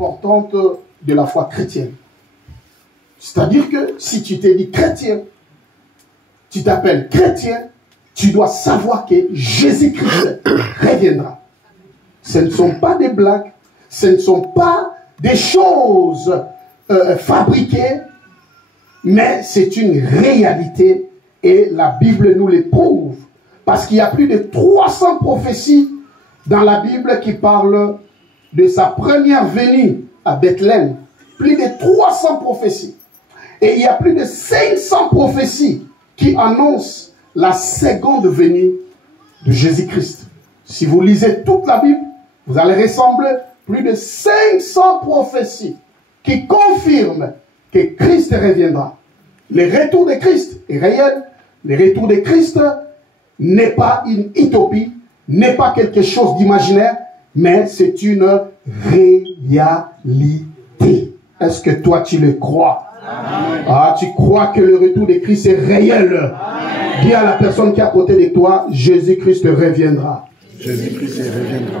importante de la foi chrétienne. C'est-à-dire que si tu t'es dit chrétien, tu t'appelles chrétien, tu dois savoir que Jésus-Christ reviendra. Ce ne sont pas des blagues, ce ne sont pas des choses fabriquées, mais c'est une réalité et la Bible nous le prouve. Parce qu'il y a plus de 300 prophéties dans la Bible qui parlent de sa première venue à Bethléem. Plus de 300 prophéties. Et il y a plus de 500 prophéties qui annoncent la seconde venue de Jésus-Christ. Si vous lisez toute la Bible, vous allez ressembler plus de 500 prophéties qui confirment que Christ reviendra. Le retour de Christ est réel. Le retour de Christ n'est pas une utopie, n'est pas quelque chose d'imaginaire, mais c'est une réalité. Est-ce que toi tu le crois? Amen. Ah, tu crois que le retour de Christ est réel? Amen. Dis à la personne qui est à côté de toi, Jésus-Christ reviendra. Jésus-Christ reviendra.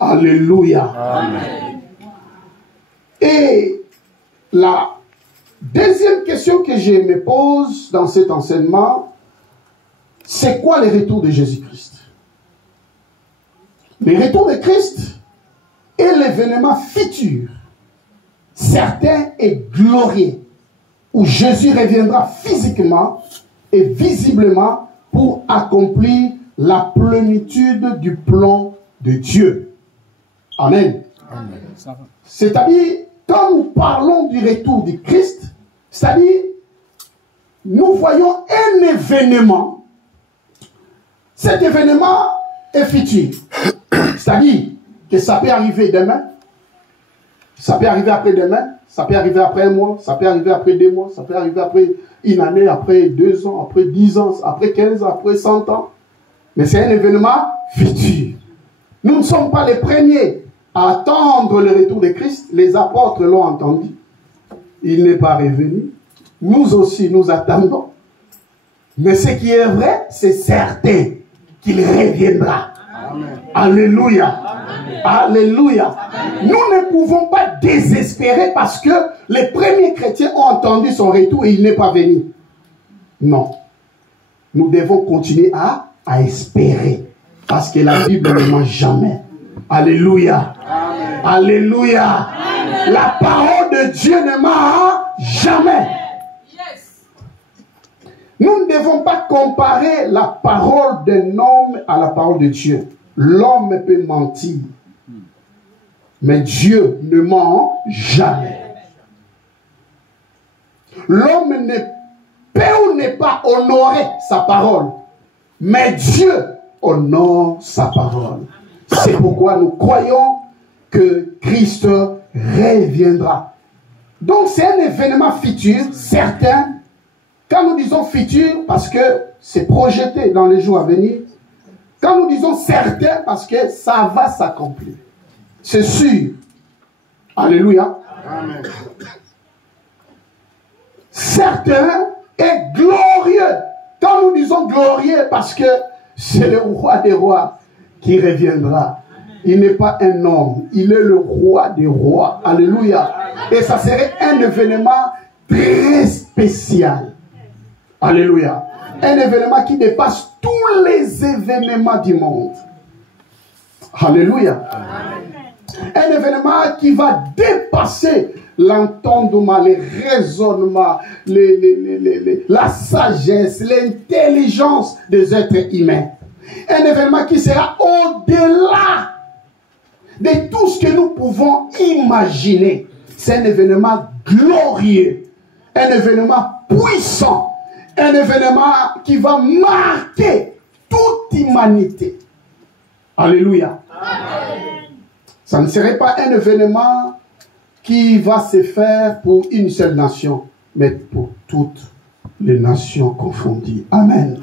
Alléluia. Amen. Et la deuxième question que je me pose dans cet enseignement, c'est quoi le retour de Jésus-Christ? Le retour de Christ est l'événement futur, certain et glorieux, où Jésus reviendra physiquement et visiblement pour accomplir la plénitude du plan de Dieu. Amen. Amen. C'est-à-dire, quand nous parlons du retour du Christ, c'est-à-dire, nous voyons un événement. Cet événement est futur. C'est-à-dire que ça peut arriver demain, ça peut arriver après-demain, ça peut arriver après un mois, ça peut arriver après 2 mois, ça peut arriver après une année, après 2 ans, après 10 ans, après 15 ans, après 100 ans. Mais c'est un événement futur. Nous ne sommes pas les premiers à attendre le retour de Christ. Les apôtres l'ont entendu. Il n'est pas revenu. Nous aussi, nous attendons. Mais ce qui est vrai, c'est certain qu'il reviendra. Amen. Alléluia. Amen. Alléluia. Amen. Nous ne pouvons pas désespérer parce que les premiers chrétiens ont entendu son retour et il n'est pas venu. Non. Nous devons continuer à espérer. Parce que la Bible ne ment jamais. Alléluia. Amen. Alléluia. Amen. La parole de Dieu ne ment jamais. Yes. Nous ne devons pas comparer la parole d'un homme à la parole de Dieu. L'homme peut mentir. Mais Dieu ne ment jamais. L'homme ne peut ou n'est pas honorer sa parole. Mais Dieu honore sa parole. C'est pourquoi nous croyons que Christ reviendra. Donc c'est un événement futur, certain. Quand nous disons futur, parce que c'est projeté dans les jours à venir. Quand nous disons certain, parce que ça va s'accomplir. C'est sûr. Alléluia. Amen. Certain et glorieux. Quand nous disons glorieux, parce que c'est le roi des rois qui reviendra. Il n'est pas un homme, il est le roi des rois. Alléluia. Et ça serait un événement très spécial. Alléluia. Un événement qui dépasse tous les événements du monde. Alléluia. Un événement qui va dépasser l'entendement, les raisonnements, la sagesse, l'intelligence des êtres humains. Un événement qui sera au-delà de tout ce que nous pouvons imaginer. C'est un événement glorieux, un événement puissant, un événement qui va marquer toute humanité. Alléluia. Amen. Ça ne serait pas un événement qui va se faire pour une seule nation, mais pour toutes les nations confondues. Amen.